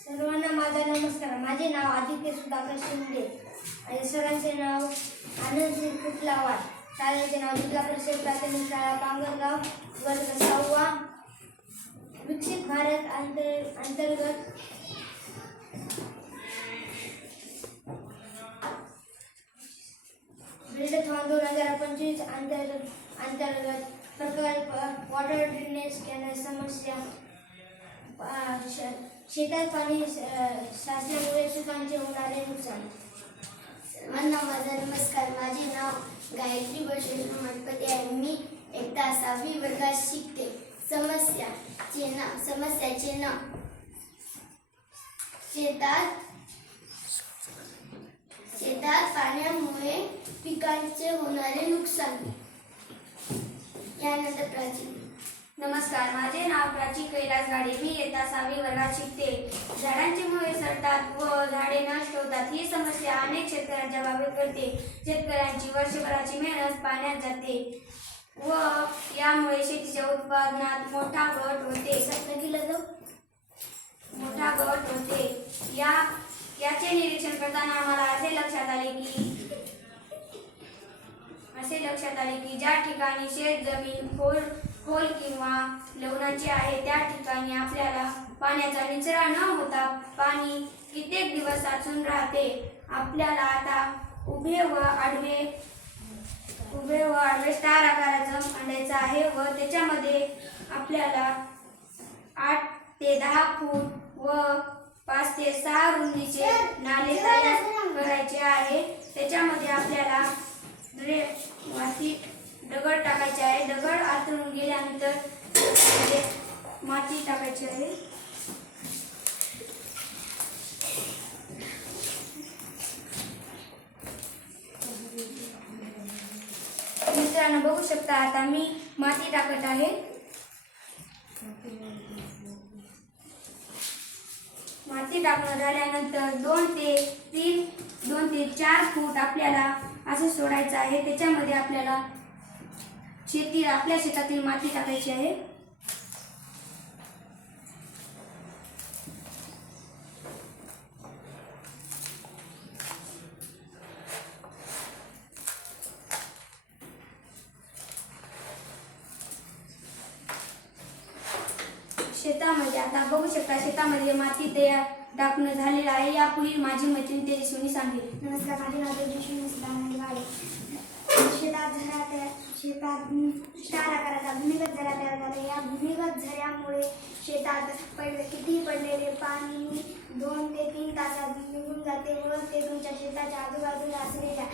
सर्वांना माझा नमस्कार. माझे नाव आदित्य सुधाकर शिंदे आणि सरांचे नाव आनंद सिंग कुटलावाड. शाळेचे नाव जिल्हा परिषद प्राथमिक शाळा पांगरगाव, वर्ग 6वा. विकसित भारत अंतर्गत बिल्डथॉन 2025 अंतर्गत प्रकल्प वॉटर ड्रेनेज कॅनल समस्या, शेतात पाणी साचल्यामुळे पिकांचे होणारे नुकसान. सर्वांना माझा नमस्कार. माझे नाव गायत्री बसवेश्वर मठपती आहे. मी इयत्ता 6वी वर्गात शिकते. समस्याचे नाव शेतात पाण्यामुळे पिकांचे होणारे नुकसान. यानंतर प्राची. नमस्कार. माझे नाव प्राची कैलास गाडे. मी इयत्ता 6वी वर्गात शिकते. झाडांची मुळे सडतात व झाडे नष्ट होतात. ही समस्या अनेक शेतकऱ्यांच्या बाबत करते. शेतकऱ्यांची वर्षभराची मेहनत पाण्यात जाते व यामुळे शेतीच्या उत्पादनात मोठा घट होते. याचे निरीक्षण करताना आम्हाला असे लक्षात आले की ज्या ठिकाणी शेत जमीन खोल किंवा लवणाची आहे त्या ठिकाणी आपल्याला पाण्याचा निचरा न होता पाणी कित्येक दिवस साचून राहते. आपल्याला आता उभे व आडवे स्टार आकाराचं मांडायचं आहे व त्याच्यामध्ये आपल्याला 8 ते 10 फूट व 5 ते 6 रुंदीचे नाले तयार करायचे आहे. त्याच्यामध्ये आपल्याला दगड टाकायचे आहे. दगड आतून गेल्यानंतर माती टाकायची आहे. मित्रांनो बघू शकता आता मी माती टाकत आहे. माती टाकणं झाल्यानंतर 2 ते 4 फूट आपल्याला असं सोडायचं आहे. त्याच्यामध्ये आपल्याला आपल्या शेतातील माती टाकायची आहे. शेतामध्ये आता बघू शकता शेतामध्ये माती तयार टाकणं झालेलं आहे. यापुढील माझी मैत्रीण तेजस्विनी सांगेल. नमस्कार. माझे नाव तेजस्विनी सुधाकर गाडे. शेतात स्टार आकाराचा भूमिगत झरा तयार झाला. या भूमिगत झऱ्यामुळे शेतात किती पडलेले पाणी 2 ते 3 तासात निघून जाते व ते तुमच्या शेताच्या आजूबाजूला असलेल्या